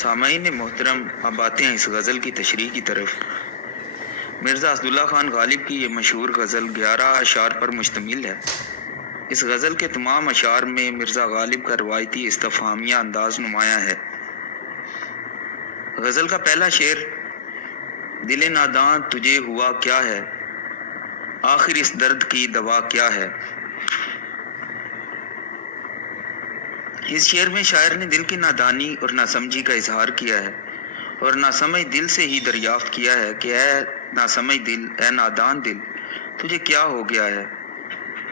سامعین محترم، اب آتے ہیں اس غزل کی تشریح کی طرف۔ مرزا اسداللہ خان غالب کی یہ مشہور غزل 11 اشعار پر مشتمل ہے۔ اس غزل کے تمام اشعار میں مرزا غالب کا روایتی استفہامیہ انداز نمایاں ہے۔ غزل کا پہلا شعر: دل ناداں تجھے ہوا کیا ہے، آخر اس درد کی دوا کیا ہے۔ اس شعر میں شاعر نے دل کی نادانی اور ناسمجھی کا اظہار کیا ہے، اور ناسمجھ دل سے ہی دریافت کیا ہے کہ اے ناسمجھ دل، اے نادان دل، تجھے کیا ہو گیا ہے۔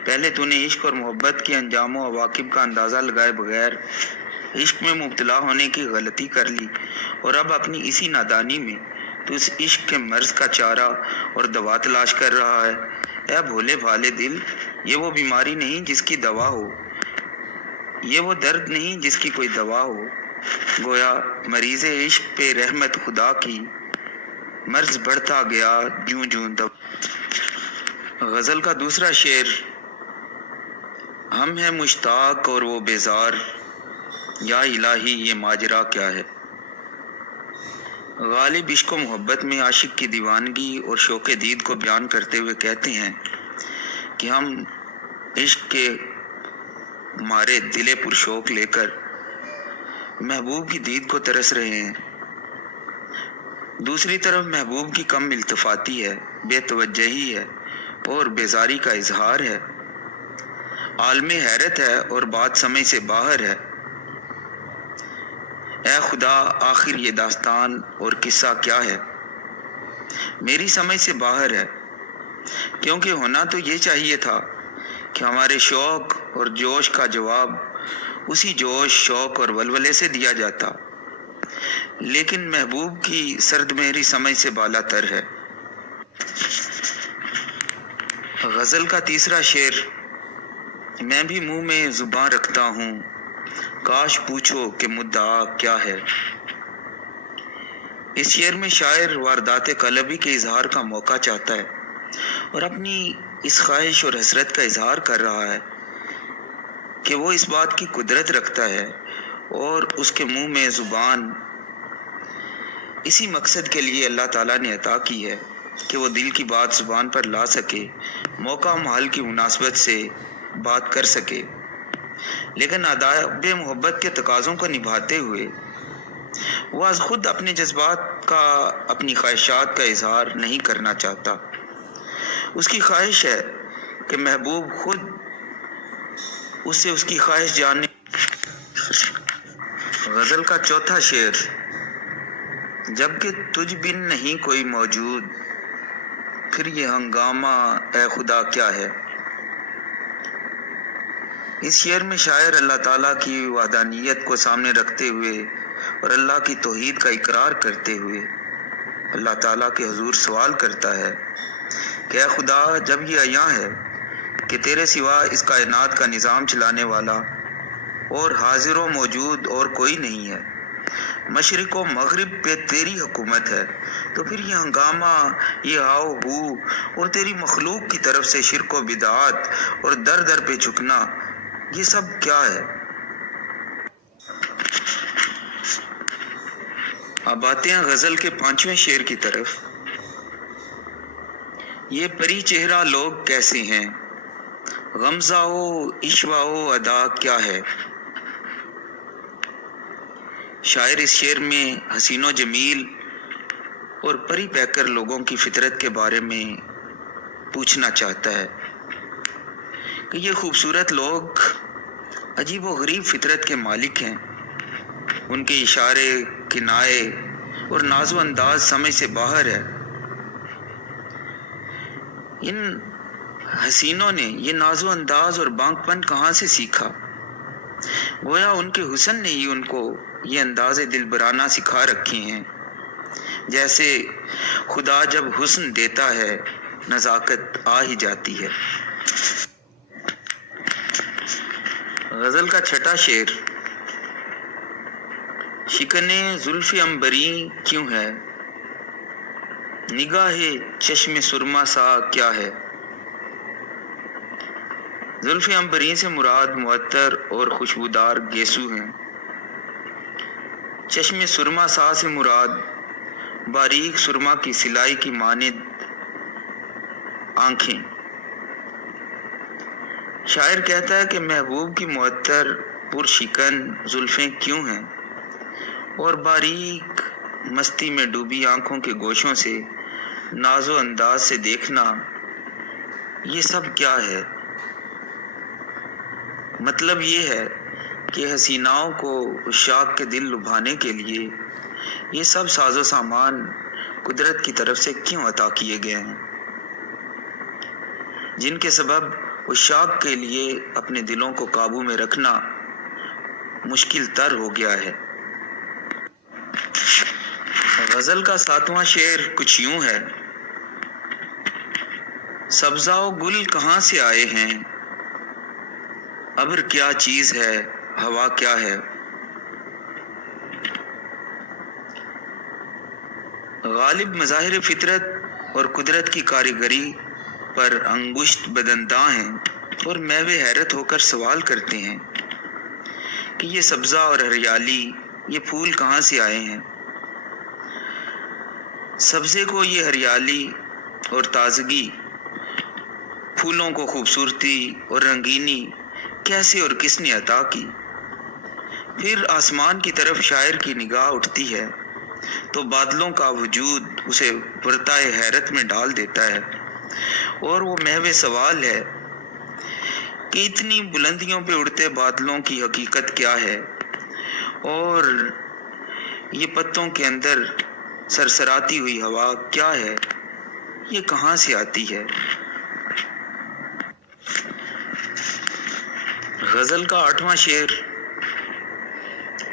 پہلے تو نے عشق اور محبت کے انجام و عواقب کا اندازہ لگائے بغیر عشق میں مبتلا ہونے کی غلطی کر لی، اور اب اپنی اسی نادانی میں تو اس عشق کے مرض کا چارہ اور دوا تلاش کر رہا ہے۔ اے بھولے بھالے دل، یہ وہ بیماری نہیں جس کی دوا ہو، یہ وہ درد نہیں جس کی کوئی دوا ہو۔ گویا مریض عشق پہ رحمت خدا کی، مرض بڑھتا گیا جوں جوں دوا۔ غزل کا دوسرا شعر: ہم ہیں مشتاق اور وہ بیزار، یا الہی یہ ماجرا کیا ہے۔ غالب عشق و محبت میں عاشق کی دیوانگی اور شوق دید کو بیان کرتے ہوئے کہتے ہیں کہ ہم عشق کے مارے دل پرشوق لے کر محبوب کی دید کو ترس رہے ہیں۔ دوسری طرف محبوب کی کم التفاتی ہے، بے توجہی ہے اور بیزاری کا اظہار ہے، عالم حیرت ہے اور بات سمجھ سے باہر ہے۔ اے خدا، آخر یہ داستان اور قصہ کیا ہے، میری سمجھ سے باہر ہے، کیونکہ ہونا تو یہ چاہیے تھا کہ ہمارے شوق اور جوش کا جواب اسی جوش، شوق اور ولولے سے دیا جاتا، لیکن محبوب کی سرد مہری سمجھ سے بالا تر ہے۔ غزل کا تیسرا شعر: میں بھی منہ میں زباں رکھتا ہوں، کاش پوچھو کہ مدعا کیا ہے۔ اس شعر میں شاعر واردات قلبی کے اظہار کا موقع چاہتا ہے اور اپنی اس خواہش اور حسرت کا اظہار کر رہا ہے کہ وہ اس بات کی قدرت رکھتا ہے اور اس کے منہ میں زبان اسی مقصد کے لیے اللہ تعالیٰ نے عطا کی ہے کہ وہ دل کی بات زبان پر لا سکے، موقع محل کی مناسبت سے بات کر سکے، لیکن آداب محبت کے تقاضوں کو نبھاتے ہوئے وہ از خود اپنے جذبات کا، اپنی خواہشات کا اظہار نہیں کرنا چاہتا۔ اس کی خواہش ہے کہ محبوب خود اس سے اس کی خواہش جانے۔ غزل کا چوتھا شعر: جبکہ تجھ بن نہیں کوئی موجود، پھر یہ ہنگامہ اے خدا کیا ہے۔ اس شعر میں شاعر اللہ تعالیٰ کی وحدانیت کو سامنے رکھتے ہوئے اور اللہ کی توحید کا اقرار کرتے ہوئے اللہ تعالیٰ کے حضور سوال کرتا ہے کہ اے خدا، جب یہ عیاں ہے کہ تیرے سوا اس کائنات کا نظام چلانے والا اور حاضر و موجود اور کوئی نہیں ہے، مشرق و مغرب پہ تیری حکومت ہے، تو پھر یہ ہنگامہ، یہ ہاؤ ہو اور تیری مخلوق کی طرف سے شرک و بدعات اور در در پہ جھکنا، یہ سب کیا ہے۔ اب آتے ہیں غزل کے پانچویں شعر کی طرف: یہ پری چہرہ لوگ کیسے ہیں، غمزہ و عشوہ و ادا کیا ہے۔ شاعر اس شعر میں حسین و جمیل اور پری پیکر لوگوں کی فطرت کے بارے میں پوچھنا چاہتا ہے کہ یہ خوبصورت لوگ عجیب و غریب فطرت کے مالک ہیں، ان کے اشارے، کنائے اور ناز و انداز سمجھ سے باہر ہے۔ ان حسینوں نے یہ ناز و انداز اور بانک پن کہاں سے سیکھا؟ گویا ان کے حسن نے ہی ان کو یہ انداز دلبرانہ سکھا رکھے ہیں۔ جیسے خدا جب حسن دیتا ہے، نزاکت آ ہی جاتی ہے۔ غزل کا چھٹا شعر: شکنے زلف عنبریں کیوں ہے، نگاہ چشم سرما سا کیا ہے۔ زلف عنبریں سے مراد معطر اور خوشبودار گیسو ہیں۔ چشم سرما سا سے مراد باریک سرما کی سلائی کی مانند آنکھیں۔ شاعر کہتا ہے کہ محبوب کی معطر پرشکن زلفیں کیوں ہیں، اور باریک مستی میں ڈوبی آنکھوں کے گوشوں سے ناز و انداز سے دیکھنا، یہ سب کیا ہے؟ مطلب یہ ہے کہ حسیناؤں کو عشاق کے دل لبھانے کے لیے یہ سب ساز و سامان قدرت کی طرف سے کیوں عطا کیے گئے ہیں، جن کے سبب عشاق کے لیے اپنے دلوں کو قابو میں رکھنا مشکل تر ہو گیا ہے۔ غزل کا 7واں شعر کچھ یوں ہے: سبزہ و گل کہاں سے آئے ہیں، ابر کیا چیز ہے، ہوا کیا ہے۔ غالب مظاہر فطرت اور قدرت کی کاریگری پر انگشت بدنداں ہیں اور محو حیرت ہو کر سوال کرتے ہیں کہ یہ سبزہ اور ہریالی، یہ پھول کہاں سے آئے ہیں۔ سبزے کو یہ ہریالی اور تازگی، پھولوں کو خوبصورتی اور رنگینی کیسے اور کس نے عطا کی؟ پھر آسمان کی طرف شاعر کی نگاہ اٹھتی ہے تو بادلوں کا وجود اسے پرتائے حیرت میں ڈال دیتا ہے، اور وہ محو سوال ہے کہ اتنی بلندیوں پہ اڑتے بادلوں کی حقیقت کیا ہے، اور یہ پتوں کے اندر سرسراتی ہوئی ہوا کیا ہے، یہ کہاں سے آتی ہے۔ غزل کا 8واں شعر: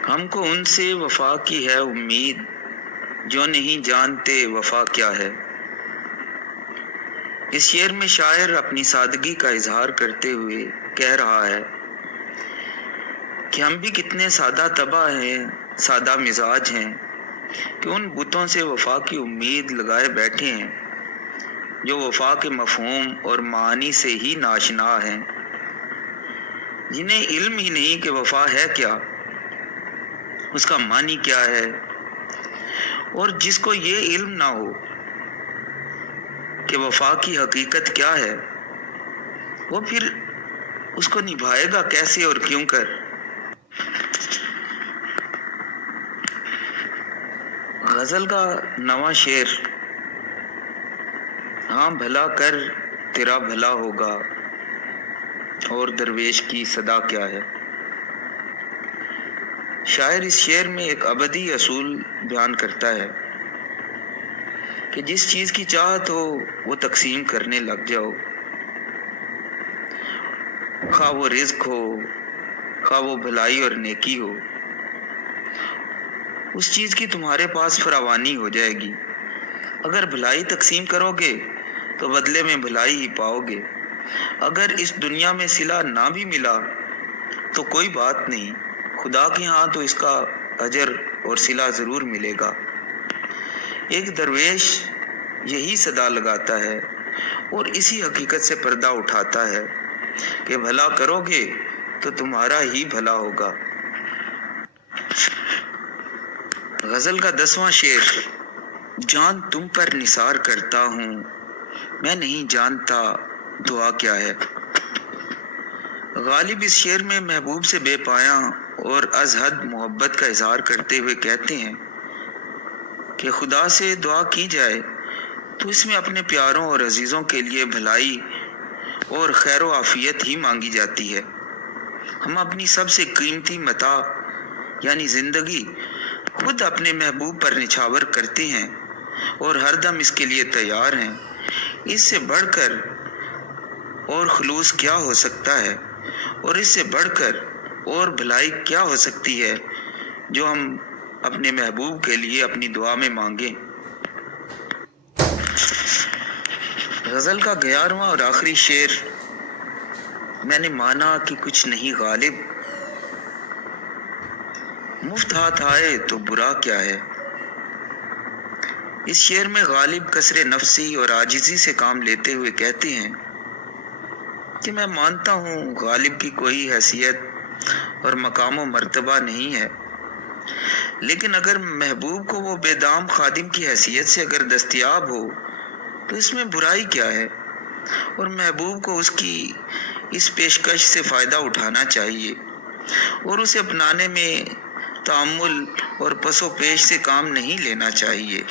ہم کو ان سے وفا کی ہے امید، جو نہیں جانتے وفا کیا ہے۔ اس شعر میں شاعر اپنی سادگی کا اظہار کرتے ہوئے کہہ رہا ہے کہ ہم بھی کتنے سادہ طبع ہیں، سادہ مزاج ہیں، کہ ان بتوں سے وفا کی امید لگائے بیٹھے ہیں جو وفا کے مفہوم اور معانی سے ہی ناشنا ہیں، جنہیں علم ہی نہیں کہ وفا ہے کیا، اس کا معنی کیا ہے، اور جس کو یہ علم نہ ہو کہ وفا کی حقیقت کیا ہے، وہ پھر اس کو نبھائے گا کیسے اور کیوں کر۔ غزل کا 9واں شعر: ہاں بھلا کر تیرا بھلا ہوگا، اور درویش کی صدا کیا ہے۔ شاعر اس شعر میں ایک ابدی اصول بیان کرتا ہے کہ جس چیز کی چاہت ہو وہ تقسیم کرنے لگ جاؤ، خواہ وہ رزق ہو، خواہ وہ بھلائی اور نیکی ہو، اس چیز کی تمہارے پاس فراوانی ہو جائے گی۔ اگر بھلائی تقسیم کرو گے تو بدلے میں بھلائی ہی پاؤ گے، اگر اس دنیا میں صلہ نہ بھی ملا تو کوئی بات نہیں، خدا کے ہاں تو اس کا اجر اور صلہ ضرور ملے گا۔ ایک درویش یہی صدا لگاتا ہے اور اسی حقیقت سے پردہ اٹھاتا ہے کہ بھلا کرو گے تو تمہارا ہی بھلا ہوگا۔ غزل کا 10واں شعر: جان تم پر نثار کرتا ہوں، میں نہیں جانتا دعا کیا ہے۔ غالب اس شعر میں محبوب سے بے پایاں اور از حد محبت کا اظہار کرتے ہوئے کہتے ہیں کہ خدا سے دعا کی جائے تو اس میں اپنے پیاروں اور عزیزوں کے لیے بھلائی اور خیر و عافیت ہی مانگی جاتی ہے۔ ہم اپنی سب سے قیمتی متاع یعنی زندگی خود اپنے محبوب پر نچھاور کرتے ہیں اور ہر دم اس کے لیے تیار ہیں۔ اس سے بڑھ کر اور خلوص کیا ہو سکتا ہے، اور اس سے بڑھ کر اور بھلائی کیا ہو سکتی ہے جو ہم اپنے محبوب کے لیے اپنی دعا میں مانگیں۔ غزل کا 11واں اور آخری شعر: میں نے مانا کہ کچھ نہیں غالب، مفت ہاتھ آئے تو برا کیا ہے۔ اس شعر میں غالب کسر نفسی اور عاجزی سے کام لیتے ہوئے کہتے ہیں کہ میں مانتا ہوں غالب کی کوئی حیثیت اور مقام و مرتبہ نہیں ہے، لیکن اگر محبوب کو وہ بے دام خادم کی حیثیت سے اگر دستیاب ہو تو اس میں برائی کیا ہے؟ اور محبوب کو اس کی اس پیشکش سے فائدہ اٹھانا چاہیے اور اسے اپنانے میں تعامل اور پس و پیش سے کام نہیں لینا چاہیے۔